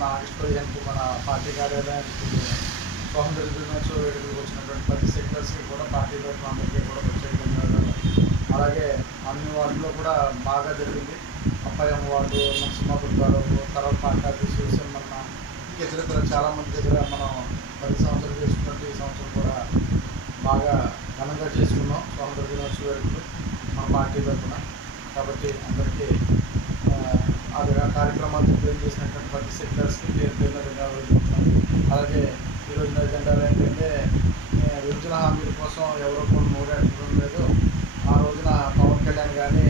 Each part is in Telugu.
మన ఆగస్టు 15కి మన పార్టీ కార్యాలయానికి స్వాతంత్ర దినోత్సవ వేడుకలకు వచ్చినటువంటి ప్రతి సెక్టర్స్కి కూడా పార్టీ తరఫున అందరికీ కూడా ప్రత్యేక ధన్యవాదాలు. అలాగే అన్ని వార్డులో కూడా బాగా జరిగింది. అప్పాయమ్మ వార్డు, నరసింహాపురం గారు, తర్వాత పార్టీ ఆఫీసు, మన ఇతర చాలామంది దగ్గర మనం 10 సంవత్సరాలు చేసుకున్నట్టు ఈ సంవత్సరం కూడా బాగా ఘనంగా చేసుకున్నాం స్వాతంత్ర దినోత్సవ వేడుకలు మన పార్టీ తరఫున. కాబట్టి అందరికీ అది కార్యక్రమాలు రిప్రజెంట్ చేసినటువంటి ప్రతి సెక్టర్స్కి పేరు ధన్యవాదాలు చెప్తున్నాం. అలాగే ఈరోజు ఎజెండాలు ఏంటంటే విభజన హామీల కోసం ఎవరో కూడా నోరెట్టడం లేదు. ఆ రోజున పవన్ కళ్యాణ్ కానీ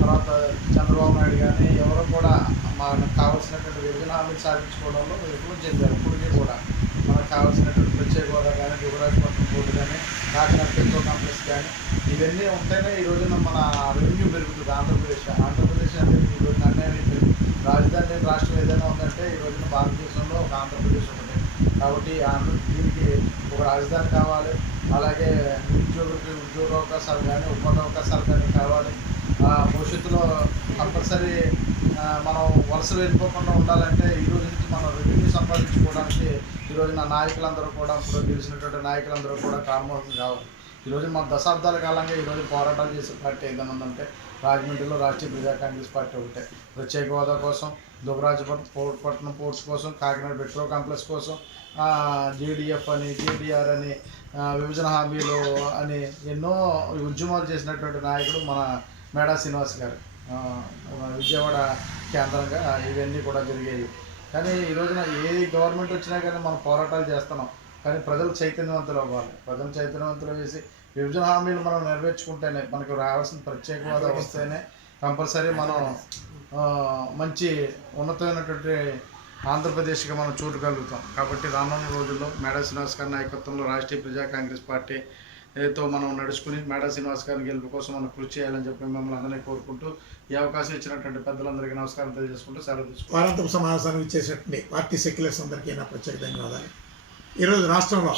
తర్వాత చంద్రబాబు నాయుడు కానీ ఎవరో కూడా మనకు కావాల్సినటువంటి విభజన హామీలు సాధించుకోవడంలో విఫలం చెందారు. ఇప్పటికీ కూడా మనకు కావాల్సినటువంటి ప్రత్యేక హోదా కానీ, దిగురాజపట్నం పోర్టు కానీ, కాకినాడ పెట్రో కాంప్లెక్స్ కానీ ఇవన్నీ ఉంటేనే ఈ రోజున మన రెవెన్యూ పెరుగుతుంది. ఆంధ్రప్రదేశ్ అనేది ఈ రోజున అన్యాయం అయిపోయింది. రాజధాని రాష్ట్రం ఏదైనా ఉందంటే ఈ రోజున భారతదేశంలో ఒక ఆంధ్రప్రదేశ్ ఒకటి. కాబట్టి దీనికి ఒక రాజధాని కావాలి. అలాగే నిరుద్యోగులకి ఉద్యోగ అవకాశాలు కానీ, ఉపాధి అవకాశాలు కానీ కావాలి. భవిష్యత్తులో కంపల్సరీ మనం వలస వెళ్ళిపోకుండా ఉండాలంటే ఈ రోజు నుంచి మనం రెవెన్యూ సంపాదించుకోవడానికి ఈ రోజున నాయకులందరూ కూడా, ఇప్పుడు గెలిచినటువంటి నాయకులందరూ కూడా కారణమవుతం కావాలి. ఈరోజు మన దశాబ్దాల కాలంగా ఈరోజు పోరాటాలు చేసే పార్టీ ఏదైనా ఉందంటే రాజమండ్రిలో రాష్ట్రీయ ప్రజా కాంగ్రెస్ పార్టీ ఒకటే. ప్రత్యేక హోదా కోసం, దుగ్గరాజపట్నం పోర్ట్స్ కోసం, కాకినాడ పెట్రో కాంప్లెక్స్ కోసం, జీడీఎఫ్ అని, జీడీఆర్ అని, విభజన హామీలు అని ఎన్నో ఉద్యమాలు చేసినటువంటి నాయకుడు మన మేడా శ్రీనివాస్ గారు. విజయవాడ కేంద్రంగా ఇవన్నీ కూడా జరిగాయి. కానీ ఈ రోజున ఏ గవర్నమెంట్ వచ్చినా కానీ మనం పోరాటాలు చేస్తున్నాం. కానీ ప్రజలు చైతన్యవంతులు అవ్వాలి. ప్రజలు చైతన్యవంతులు వేసి విభజన హామీలు మనం నెరవేర్చుకుంటేనే, మనకు రావాల్సిన ప్రత్యేక హోదా వస్తేనే కంపల్సరీ మనం మంచి ఉన్నతమైనటువంటి ఆంధ్రప్రదేశ్కి మనం చూడగలుగుతాం. కాబట్టి రానున్న రోజుల్లో మేడా శ్రీనివాస్ గారి నాయకత్వంలో రాష్ట్రీయ ప్రజా కాంగ్రెస్ పార్టీ తో మనం నడుచుకుని మేడా శ్రీనివాస్ గారి గెలుపు కోసం మనం కృషి చేయాలని చెప్పి మిమ్మల్ని అందరినీ కోరుకుంటూ ఈ అవకాశం ఇచ్చినటువంటి పెద్దలందరికీ నమస్కారం తెలియజేసుకుంటూ సెలవు తీసుకుంటాం. వారాంతపు సమావేశానికి ఇచ్చేసినటువంటి పార్టీ సెక్యులర్స్ అందరికీ నా ప్రత్యేక ధన్యవాదాలు. ఈరోజు రాష్ట్రంలో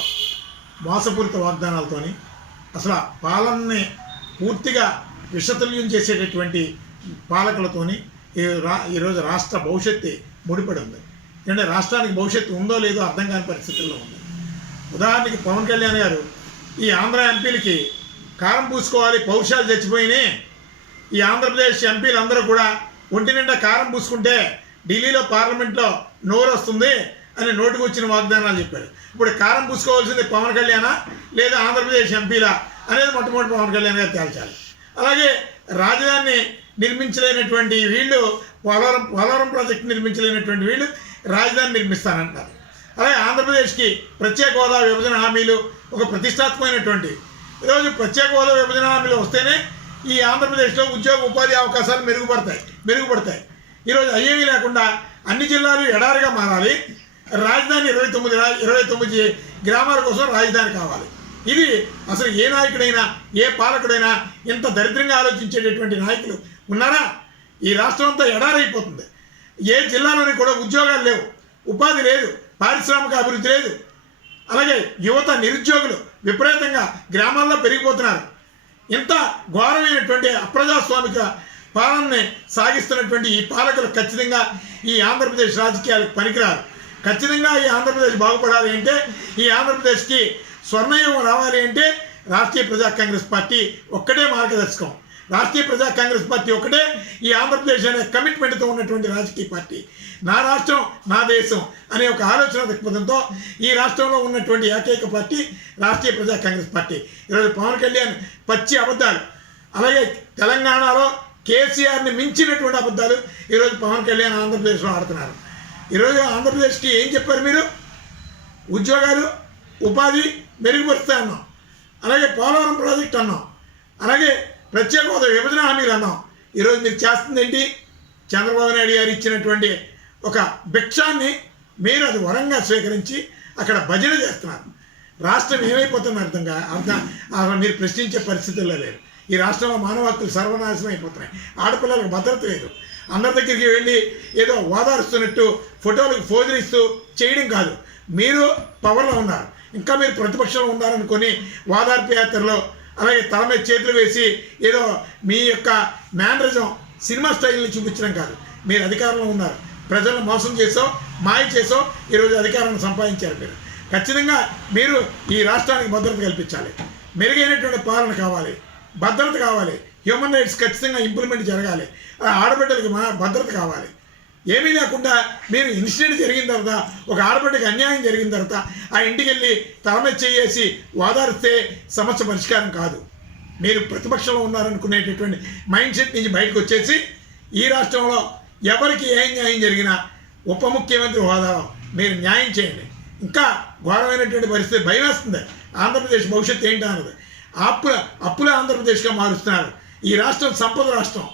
మోసపూరిత వాగ్దానాలతోని అసలు పాలనని పూర్తిగా విషతుల్యం చేసేటటువంటి పాలకులతోని ఈరోజు రాష్ట్ర భవిష్యత్తు ముడిపడి ఉంది. ఎందుకంటే రాష్ట్రానికి భవిష్యత్తు ఉందో లేదో అర్థం కాని పరిస్థితుల్లో ఉంది. ఉదాహరణకి పవన్ కళ్యాణ్ గారు ఈ ఆంధ్ర ఎంపీలకి కారం పూసుకోవాలి, పౌరుషాలు చచ్చిపోయినాయి, ఈ ఆంధ్రప్రదేశ్ ఎంపీలు అందరూ కూడా ఒంటి నిండా కారం పూసుకుంటే ఢిల్లీలో పార్లమెంట్లో నోరు వస్తుంది అని నోటికి వచ్చిన వాగ్దానాలు చెప్పారు. ఇప్పుడు కారం పూసుకోవాల్సింది పవన్ కళ్యాణా లేదా ఆంధ్రప్రదేశ్ ఎంపీలా అనేది మొట్టమొదటి పవన్ కళ్యాణ్ గారు తేల్చాలి. అలాగే రాజధానిని నిర్మించలేనటువంటి వీళ్ళు, పోలవరం ప్రాజెక్టు నిర్మించలేనటువంటి వీళ్ళు రాజధాని నిర్మిస్తానంటారు. అలాగే ఆంధ్రప్రదేశ్కి ప్రత్యేక హోదా, విభజన హామీలు ఒక ప్రతిష్టాత్మకమైనటువంటి, ఈరోజు ప్రత్యేక హోదా, విభజన హామీలు వస్తేనే ఈ ఆంధ్రప్రదేశ్లో ఉద్యోగ ఉపాధి అవకాశాలు మెరుగుపడతాయి. ఈరోజు అయ్యేవి లేకుండా అన్ని జిల్లాలు ఎడారిగా మారాలి. రాజధాని 29 గ్రామాల కోసం రాజధాని కావాలి. ఇది అసలు ఏ నాయకుడైనా, ఏ పాలకుడైనా ఇంత దరిద్రంగా ఆలోచించేటటువంటి నాయకులు ఉన్నారా? ఈ రాష్ట్రం అంతా ఎడారైపోతుంది. ఏ జిల్లాలోని కూడా ఉద్యోగాలు లేవు, ఉపాధి లేదు, పారిశ్రామిక అభివృద్ధి లేదు. అలాగే యువత, నిరుద్యోగులు విపరీతంగా గ్రామాల్లో పెరిగిపోతున్నారు. ఇంత ఘోరమైనటువంటి అప్రజాస్వామిక పాలనని సాగిస్తున్నటువంటి ఈ పాలకులు ఖచ్చితంగా ఈ ఆంధ్రప్రదేశ్ రాజకీయాలకు పనికిరారు. ఖచ్చితంగా ఈ ఆంధ్రప్రదేశ్ బాగుపడాలి అంటే, ఈ ఆంధ్రప్రదేశ్కి స్వర్ణయుగం రావాలి అంటే రాష్ట్రీయ ప్రజా కాంగ్రెస్ పార్టీ ఒక్కటే మార్గదర్శకం. రాష్ట్రీయ ప్రజా కాంగ్రెస్ పార్టీ ఒకటే ఈ ఆంధ్రప్రదేశ్ అనే కమిట్మెంట్తో ఉన్నటువంటి రాజకీయ పార్టీ. నా రాష్ట్రం, నా దేశం అనే ఒక ఆలోచన దృక్పథంతో ఈ రాష్ట్రంలో ఉన్నటువంటి ఏకైక పార్టీ రాష్ట్రీయ ప్రజా కాంగ్రెస్ పార్టీ. ఈరోజు పవన్ కళ్యాణ్ పచ్చి అబద్ధాలు, అలాగే తెలంగాణలో కేసీఆర్ని మించినటువంటి అబద్ధాలు ఈరోజు పవన్ కళ్యాణ్ ఆంధ్రప్రదేశ్లో ఆడుతున్నారు. ఈరోజు ఆంధ్రప్రదేశ్కి ఏం చెప్పారు మీరు? ఉద్యోగాలు, ఉపాధి మెరుగుపరుస్తా అన్నాం, అలాగే పోలవరం ప్రాజెక్ట్ అన్నాం, అలాగే ప్రత్యేక హోదా, విభజన హామీలు అన్నాం. ఈరోజు మీరు చేస్తుంది ఏంటి? చంద్రబాబు నాయుడు గారు ఇచ్చినటువంటి ఒక భిక్షాన్ని మీరు అది వరంగా స్వీకరించి అక్కడ భజన చేస్తున్నారు. రాష్ట్రం ఏమైపోతుందో అర్థం మీరు ప్రశ్నించే పరిస్థితుల్లో లేరు. ఈ రాష్ట్రంలో మానవ హక్కులు సర్వనాశనం అయిపోతున్నాయి. ఆడపిల్లలకు భద్రత లేదు. అందరి దగ్గరికి వెళ్ళి ఏదో ఓదారుస్తున్నట్టు ఫోటోలకు ఫోజులిస్తూ చేయడం కాదు. మీరు పవర్లో ఉన్నారు, ఇంకా మీరు ప్రతిపక్షంలో ఉన్నారనుకొని ఓదార్పు యాత్రలో అలాగే తల మీద చేతులు వేసి ఏదో మీ యొక్క మేనరిజం, సినిమా స్టైల్ని చూపించడం కాదు. మీరు అధికారంలో ఉన్నారు, ప్రజలను మోసం చేసో మాయ చేసో ఈరోజు అధికారాన్ని సంపాదించారు మీరు. ఖచ్చితంగా మీరు ఈ రాష్ట్రానికి భద్రత కల్పించాలి, మెరుగైనటువంటి పాలన కావాలి, భద్రత కావాలి, హ్యూమన్ రైట్స్ ఖచ్చితంగా ఇంప్లిమెంట్ జరగాలి, ఆడబిడ్డలకి భద్రత కావాలి. ఏమీ లేకుండా మీరు ఇన్సిడెంట్ జరిగిన తర్వాత ఒక ఆడబిడ్డకి అన్యాయం జరిగిన తర్వాత ఆ ఇంటికి వెళ్ళి తల మీద చేసి ఓదారిస్తే సమస్య పరిష్కారం కాదు. మీరు ప్రతిపక్షంలో ఉన్నారనుకునేటటువంటి మైండ్ సెట్ నుంచి బయటకు వచ్చేసి ఈ రాష్ట్రంలో ఎవరికి ఏ న్యాయం జరిగినా ఉప ముఖ్యమంత్రి హోదాలో మీరు న్యాయం చేయండి. ఇంకా ఘోరమైనటువంటి పరిస్థితి భయం వేస్తుంది. ఆంధ్రప్రదేశ్ భవిష్యత్తు ఏంటో అన్నది అప్పుల ఆంధ్రప్రదేశ్గా మారుస్తున్నారు. ఈ రాష్ట్రం సంపద రాష్ట్రం,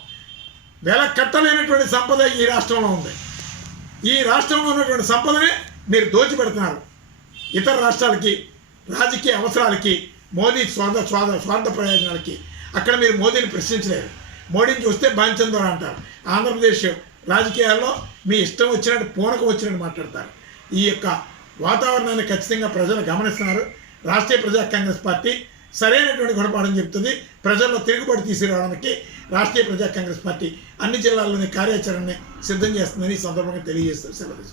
కట్టలేనటువంటి సంపద ఈ రాష్ట్రంలో ఉంది. ఈ రాష్ట్రంలో ఉన్నటువంటి సంపదనే మీరు దోచిపెడుతున్నారు ఇతర రాష్ట్రాలకి, రాజకీయ అవసరాలకి, మోదీ స్వార్థ ప్రయోజనాలకి. అక్కడ మీరు మోదీని ప్రశ్నించలేరు. మోడీని చూస్తే బాంచందోర అంటారు. ఆంధ్రప్రదేశ్ రాజకీయాల్లో మీ ఇష్టం వచ్చినట్టు పూనకం వచ్చినట్టు మాట్లాడతారు. ఈ యొక్క వాతావరణాన్ని ఖచ్చితంగా ప్రజలు గమనిస్తున్నారు. రాష్ట్రీయ ప్రజా కాంగ్రెస్ పార్టీ సరైనటువంటి గుణపాఠం చెప్తుంది. ప్రజల్లో తిరుగుబాటు తీసుకురావడానికి రాష్ట్రీయ ప్రజా కాంగ్రెస్ పార్టీ అన్ని జిల్లాల్లోని కార్యాచరణని సిద్ధం చేస్తుందని ఈ సందర్భంగా తెలియజేస్తూ సెలవు.